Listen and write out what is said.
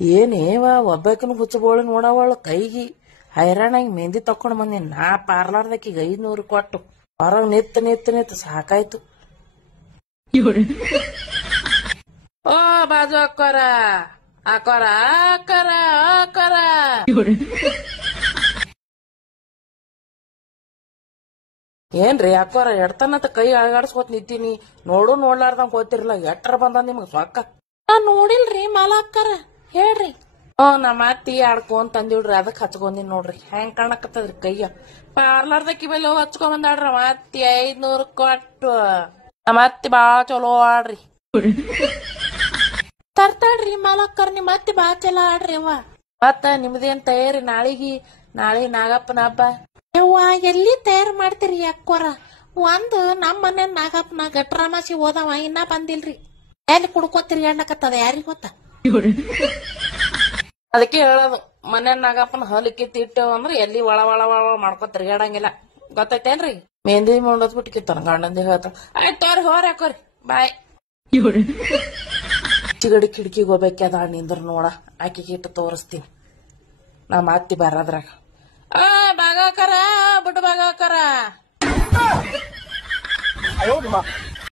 ಏನೇವ ಒಬ್ಬಾಕಿನ ಹುಚ್ಚಬೋಳಿ ನೋಡವಳ ಕೈಗಿ ಹೈರಾಣಾಗಿ ಮೆಹಂದಿ ತಕೊಂಡ್ ಬಂದಿನಿ. ನಾ ಪಾರ್ಲಾರ್ದಕ್ಕಿಗ 500 ಕೊಟ್ಟು ಹೊರಗ್ ನಿತ್ತು ಸಾಕಾಯ್ತು. ಓ ಬಾಜು ಅಕ್ಕೋರ ಅಕ್ಕೋರ ಅಕ್ಕೋರ ಅಕ್ಕೋರ ಏನ್ರಿ ಅಕ್ಕೋರ ಎಡ್ತನತ್ತ ಕೈ ಅಳಗಾಡ್ಸ್ಕೊತ್ ನಿಂತೀನಿ. ನೋಡ್ಲಾರ್ದಂಗ್ ಹೋತಿರ್ಲ ಎಟ್ರ ಬಂದ ನಿಮಗ್ ಸೊಕ್ಕ? ನಾ ನೋಡಿಲ್ರಿ ಮಾಲಾಕ್ಕರ, ಹೇಳ್ರಿ. ನಮ್ಮ ಅತ್ತಿ ಆಡ್ಕೊಂಡ್ ತಂದಿಡ್ರಿ, ಅದಕ್ ಹಚ್ಕೊಂದಿನ್ ನೋಡ್ರಿ. ಹೆಂಗ್ ಕಾಣಕತ್ತದ್ರಿ ಕೈಯ? ಪಾರ್ಲರ್ದಕ್ಕಿ ಮೇಲೆ ಹೋಗಿ ಹಚ್ಕೊಂಡ್ ಬಂದಾಡ್ರಿ ನಮ್ಮ ಅತ್ತಿ 500 ಕೊಟ್ಟು. ನಮ್ಮ ಅತ್ತಿ ಬಾಳ ಚಲೋ ಆಡ್ರಿ. ತರ್ತಾಡ್ರಿ ಮಾಲಕ್ಕರ್, ನಿಮ್ ಅತ್ತಿ ಬಾಳ ಚಲೋ ಆಡ್ರಿ ಅವ್ವ. ಮತ್ತ ನಿಮ್ದೇನ್ ತಯಾರಿ ನಾಳೆ ನಾಗಪ್ಪನ ಹಬ್ಬ? ಯವ್ವ ಎಲ್ಲಿ ತಯಾರು ಮಾಡ್ತೀರಿ ಅಕ್ಕೋರ? ಒಂದು ನಮ್ ಮನೆ ನಾಗಪ್ಪನ ಗಟ್ರಾಮಾಸಿ ಹೋದವ ಇನ್ನ ಬಂದಿಲ್ರಿ. ಎಲ್ಲಿ ಕುಡ್ಕೋತಿರಿ ಅನ್ನಕತ್ತದ ಯಾರಿಗ ಗೊತ್ತ? ಅದಕ್ಕೆ ಹೇಳೋದು, ಮನೆ ನಾಗಪ್ಪನ ಹಲಿಕ್ಕಿ ತಿಟ್ಟೇವ್ ಅಂದ್ರ ಎಲ್ಲಿ ಒಳ ಒಳ ಒಳ ಮಾಡ್ಕೊ ತಿರ್ಗಾಡಂಗಿಲ್ಲ. ಗೊತ್ತೈತೇನ್ರಿ? ಮೆಹಂದಿ ಮಾಡೋದ್ ಬಿಟ್ಟು ಕಿತ್ತಾನ ಗಂಡಂದಿ ಹೇಳ್ತಾನ. ಆಯ್ತು ತೋರಿ ಹೋರಿ ಹಾಕೋರಿ, ಬಾಯ್. ಚಿಗಡಿ ಕಿಟಕಿಗೆ ಹೋಗ್ಬೇಕದ ನಿಂದ್ರ ನೋಡ, ಆಕಿಗೆ ಇಟ್ಟು ತೋರಿಸ್ತೀನಿ. ನಮ್ಮ ಅತ್ತಿ ಬರದ್ರಾಗ ಬಾಗಾಕರ ಬಿಟ್ಟು ಬಾಗಾಕರ